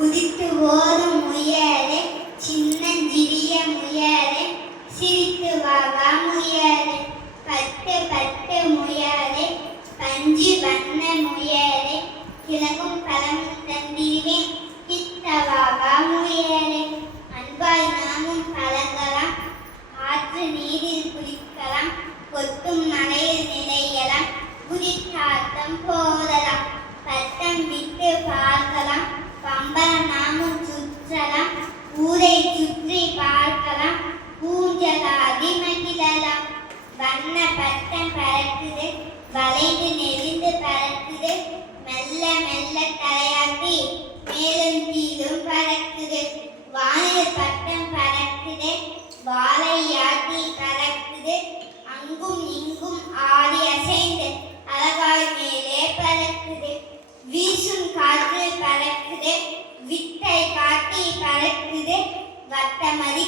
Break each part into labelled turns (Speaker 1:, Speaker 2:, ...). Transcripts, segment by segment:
Speaker 1: குதித்து ஓடும் முயலே சின்னஞ்சிறிய முயலே சிரித்து வாவா முயலே பட்டு பட்டு முயலே பஞ்சு வண்ண முயலே கிழக்கும் பழமும் தந்திடுவேன் கித்த வாவா முயலே. பட்டம் பறக்குது வளைந்து நெளிந்து பறக்குது மெல்ல மெல்ல தலையாட்டி மேலும் கீழும் பறக்குது. வானில் பட்டம் பறக்குது வாழையாட்டி பறக்குது. அங்கும் இங்கும் ஆடி அசைந்து அழகாய் மேலே பறக்குது. வீசும் காற்று பறக்குது வித்தை காட்டி பறக்குது. வட்டமதி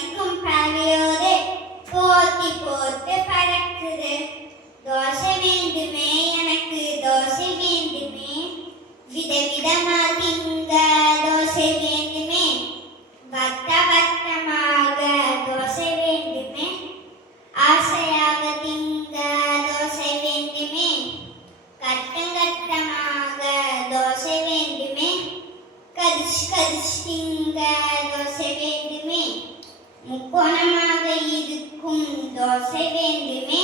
Speaker 1: கரிச்சு தோசை வேண்டுமே. முக்கோணமாக இருக்கும் தோசை வேண்டுமே.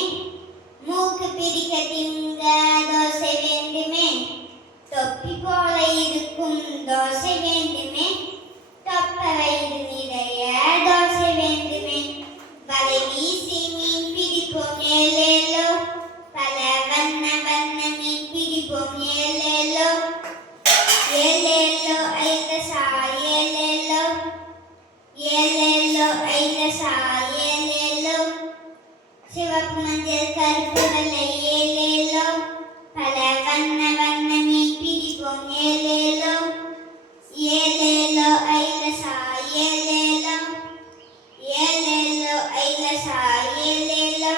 Speaker 1: மூக்கு பிடிக்க திங்க தோசை வேண்டுமே. தொப்பி போல இருக்கும் தோசை வேண்டுமே. தொப்ப வயிறு நிறைய தோசை வேண்டுமே. வலை வீசி மீன் பிடிப்போம் ஏலேலோ. பல வண்ண வண்ண மீன் பிடிப்போம் ஏலேலோ. சிவப்பு மஞ்சள் கருப்பு வெள்ளை ஏலேலோ பல வண்ண வண்ண பிடிப்போம் ஏலேலோ ஏலேலோ ஐலசா ஏலேலோ ஏலேலோ ஐலசா ஏலேலோ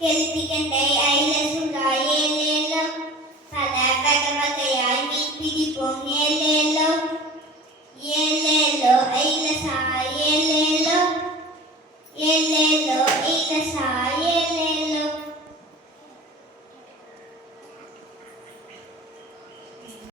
Speaker 1: கெளுத்தி கண்டை ஐலசுடா ஏலேலோ பல வகை வகையாய் மீன் பிடிப்போம் ஏலேலோ